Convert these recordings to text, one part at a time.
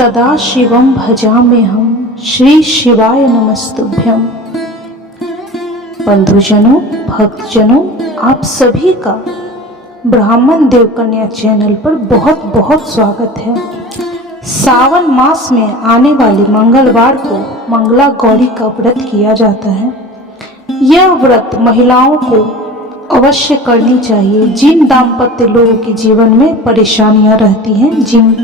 सदा शिवम भजाम्यहम् श्री शिवाय नमस्तुभ्यम। बंधुजनों, भक्तजनों, आप सभी का ब्राह्मण देव कन्या चैनल पर बहुत बहुत स्वागत है। सावन मास में आने वाले मंगलवार को मंगला गौरी का व्रत किया जाता है। यह व्रत महिलाओं को अवश्य करनी चाहिए। जिन दाम्पत्य लोगों के जीवन में परेशानियां रहती हैं, जिन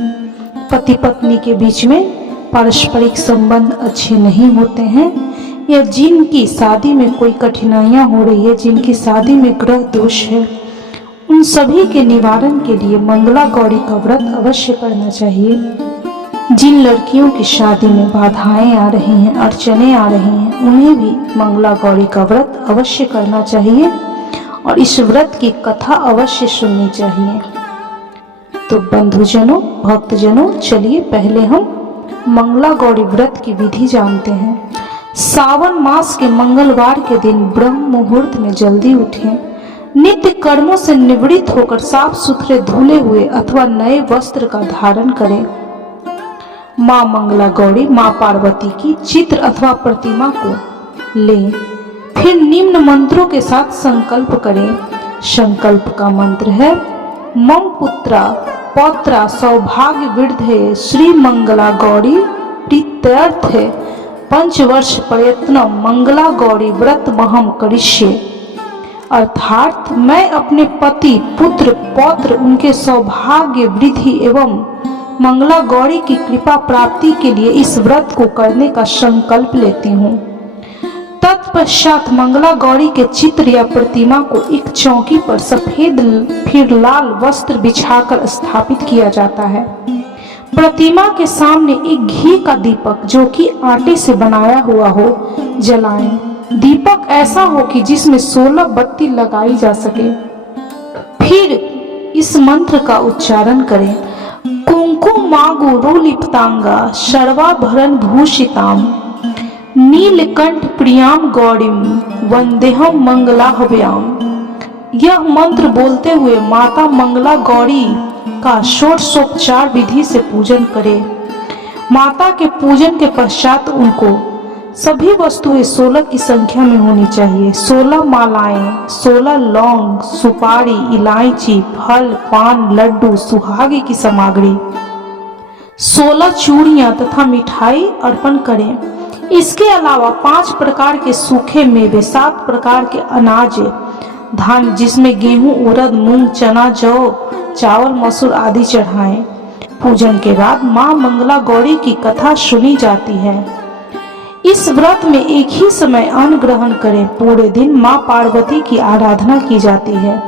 पति पत्नी के बीच में पारस्परिक संबंध अच्छे नहीं होते हैं, या जिनकी शादी में कोई कठिनाइयां हो रही है, जिनकी शादी में ग्रह दोष है, उन सभी के निवारण के लिए मंगला गौरी का व्रत अवश्य करना चाहिए। जिन लड़कियों की शादी में बाधाएं आ रही हैं, अड़चने आ रही हैं, उन्हें भी मंगला गौरी का व्रत अवश्य करना चाहिए और इस व्रत की कथा अवश्य सुननी चाहिए। तो बंधुजनों, भक्तजनों, चलिए पहले हम मंगला गौरी व्रत की विधि जानते हैं। सावन मास के मंगलवार के दिन ब्रह्म मुहूर्त में जल्दी उठें। नित्य कर्मों से निवृत्त होकर साफ सुथरे धुले हुए अथवा नए वस्त्र का धारण करें। माँ मंगला गौरी, माँ पार्वती की चित्र अथवा प्रतिमा को लें। फिर निम्न मंत्रों के साथ संकल्प करें। संकल्प का मंत्र है मम पुत्रा पौत्रा सौभाग्य वृद्धे श्री मंगला गौरी प्रीत्यर्थे पंचवर्ष प्रयत्न मंगला गौरी व्रत महम करिष्ये। अर्थात मैं अपने पति, पुत्र, पौत्र, उनके सौभाग्य वृद्धि एवं मंगला गौरी की कृपा प्राप्ति के लिए इस व्रत को करने का संकल्प लेती हूँ। तत्पश्चात मंगला गौरी के चित्र या प्रतिमा को एक चौकी पर सफेद फिर लाल वस्त्र बिछाकर स्थापित किया जाता है। प्रतिमा के सामने एक घी का दीपक, जो कि आटे से बनाया हुआ हो, जलाएं। दीपक ऐसा हो कि जिसमें 16 बत्ती लगाई जा सके। फिर इस मंत्र का उच्चारण करें। कुंकुमागु रोलिप्तांगा सर्वाभरण भूषिताम नीलकंठ प्रियाम गौरीम वंदेहम मंगलाहव्याम। यह मंत्र बोलते हुए माता मंगला गौरी का षोडशोपचार विधि से पूजन करें। माता के पूजन के पश्चात उनको सभी वस्तुएं 16 की संख्या में होनी चाहिए। 16 मालाएं, 16 लौंग, सुपारी, इलायची, फल, पान, लड्डू, सुहागे की सामग्री, 16 चूड़ियां तथा मिठाई अर्पण करें। इसके अलावा 5 प्रकार के सूखे मेवे, 7 प्रकार के अनाज धान, जिसमें गेहूं, उड़द, मूंग, चना, जौ, चावल, मसूर आदि चढ़ाएं। पूजन के बाद मां मंगला गौरी की कथा सुनी जाती है। इस व्रत में एक ही समय अन्न ग्रहण करें। पूरे दिन मां पार्वती की आराधना की जाती है।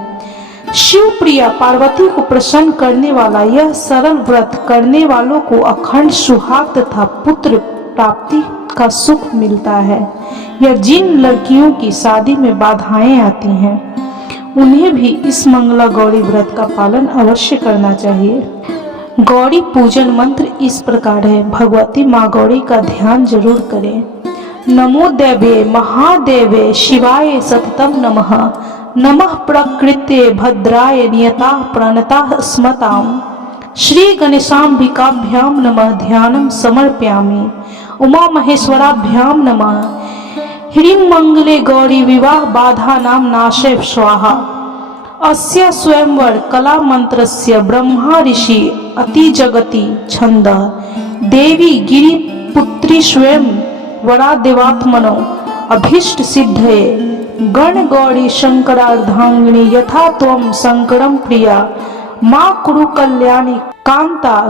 शिव प्रिया पार्वती को प्रसन्न करने वाला यह सरल व्रत करने वालों को अखंड सुहाग तथा पुत्र प्राप्ति का सुख मिलता है। या जिन लड़कियों की शादी में बाधाएं आती हैं, उन्हें भी इस मंगला गौरी व्रत का पालन अवश्य करना चाहिए। गौरी पूजन मंत्र इस प्रकार है। भगवती माँ गौरी का ध्यान जरूर करें। नमो देवे महादेवे शिवाय सततम नमः। नमः प्रकृते भद्राय नियता प्रणता स्मताम। श्री गणेशाम्बिकाभ्याम नमः ध्यानं समर्पयामि। उमा महेश्वराभ्याम नमः। ह्रीं मंगले गौरी विवाह बाधा नाम नाशे स्वाहा। अस्य स्वयंवर कला मंत्रस्य ब्रह्मा ऋषि अति जगति छंद। देवी गिरि पुत्री स्वयं वरा देवात्मनो अभीष्ट सिद्धये। गण गौरी शंकरार्धांगिनी यथा त्वं शंकरम प्रिया। माँ कुरु कल्याणी कांता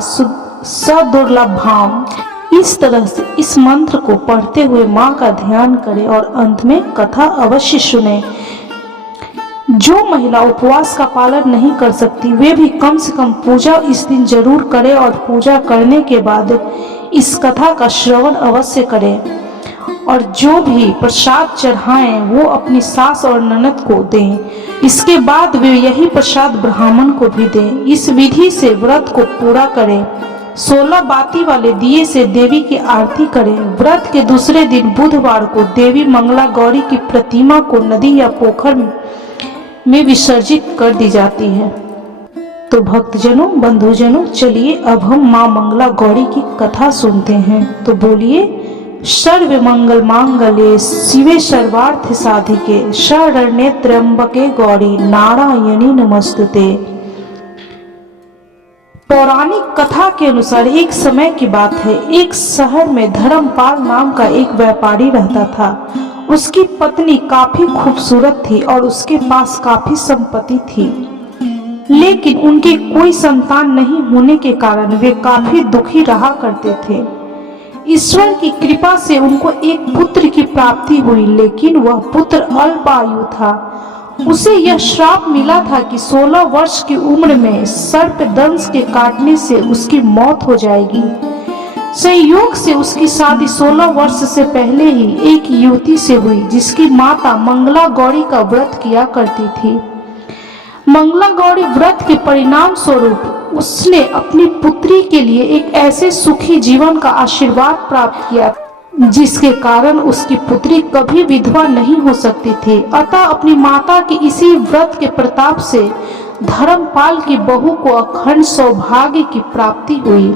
सदुर्लभाम। इस तरह से इस मंत्र को पढ़ते हुए माँ का ध्यान करें और अंत में कथा अवश्य सुने। जो महिला उपवास का पालन नहीं कर सकती, वे भी कम से कम पूजा इस दिन जरूर करें और पूजा करने के बाद इस कथा का श्रवण अवश्य करें। और जो भी प्रसाद चढ़ाएं वो अपनी सास और ननद को दें। इसके बाद वे यही प्रसाद ब्राह्मण को भी दें। इस विधि से व्रत को पूरा करें। 16 बाती वाले दिए से देवी की आरती करें। व्रत के दूसरे दिन बुधवार को देवी मंगला गौरी की प्रतिमा को नदी या पोखर में विसर्जित कर दी जाती है। तो भक्तजनों, बंधुजनों, चलिए अब हम माँ मंगला गौरी की कथा सुनते हैं। तो बोलिए, सर्व मंगल मांगल्ये शिवे सर्वार्थ साधिके शरण्ये त्र्यंबके गौरी नारायणी नमस्तुते। पौराणिक कथा के अनुसार एक समय की बात है, एक शहर में धर्मपाल नाम का एक व्यापारी रहता था। उसकी पत्नी काफी खूबसूरत थी और उसके पास काफी संपत्ति थी, लेकिन उनके कोई संतान नहीं होने के कारण वे काफी दुखी रहा करते थे। ईश्वर की कृपा से उनको एक पुत्र की प्राप्ति हुई, लेकिन वह पुत्र अल्पायु था। उसे यह श्राप मिला था कि 16 वर्ष की उम्र में सर्प दंश के काटने से उसकी मौत हो जाएगी। संयोग से उसकी शादी 16 वर्ष से पहले ही एक युवती से हुई, जिसकी माता मंगला गौरी का व्रत किया करती थी। मंगला गौरी व्रत के परिणाम स्वरूप उसने अपनी पुत्री के लिए एक ऐसे सुखी जीवन का आशीर्वाद प्राप्त किया, जिसके कारण उसकी पुत्री कभी विधवा नहीं हो सकती थी। अतः अपनी माता के इसी व्रत के प्रताप से धर्मपाल की बहू को अखंड सौभाग्य की प्राप्ति हुई।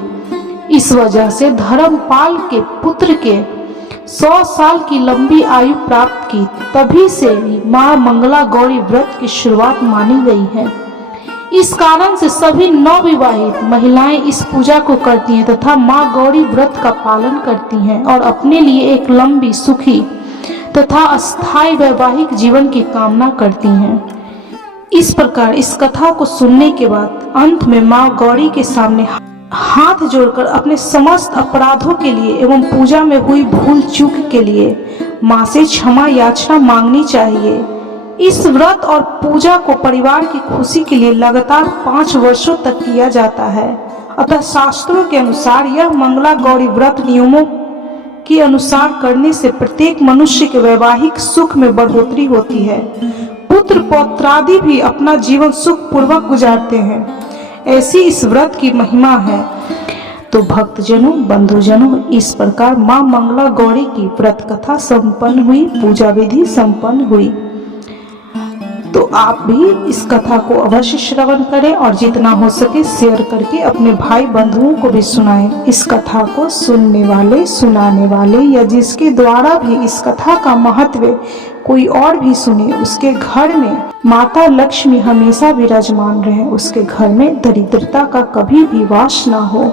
इस वजह से धर्मपाल के पुत्र के 100 साल की लंबी आयु प्राप्त की। तभी से माँ मंगला गौरी व्रत की शुरुआत मानी गई है। इस कारण से सभी नवविवाहित महिलाएं इस पूजा को करती हैं तथा माँ गौरी व्रत का पालन करती हैं और अपने लिए एक लंबी, सुखी तथा अस्थायी वैवाहिक जीवन की कामना करती हैं। इस प्रकार इस कथा को सुनने के बाद अंत में माँ गौरी के सामने हाथ जोड़कर अपने समस्त अपराधों के लिए एवं पूजा में हुई भूल चूक के लिए माँ से क्षमा याचना मांगनी चाहिए। इस व्रत और पूजा को परिवार की खुशी के लिए लगातार 5 वर्षों तक किया जाता है। अतः शास्त्रों के अनुसार यह मंगला गौरी व्रत नियमों के अनुसार करने से प्रत्येक मनुष्य के वैवाहिक सुख में बढ़ोतरी होती है। पुत्र पौत्रादि भी अपना जीवन सुख पूर्वक गुजारते हैं। ऐसी इस व्रत की महिमा है। तो भक्तजनों, बंधुजनों, इस प्रकार माँ मंगला गौरी की व्रत कथा संपन्न हुई, पूजा विधि संपन्न हुई। तो आप भी इस कथा को अवश्य श्रवण करें और जितना हो सके शेयर करके अपने भाई बंधुओं को भी सुनाएं। इस कथा को सुनने वाले, सुनाने वाले या जिसके द्वारा भी इस कथा का महत्व कोई और भी सुने, उसके घर में माता लक्ष्मी हमेशा विराजमान रहे, उसके घर में दरिद्रता का कभी भी वास ना हो।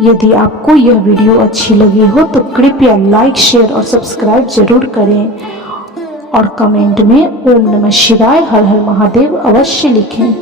यदि आपको यह वीडियो अच्छी लगी हो तो कृपया लाइक, शेयर और सब्सक्राइब जरूर करें और कमेंट में ओम नमः शिवाय, हर हर महादेव अवश्य लिखें।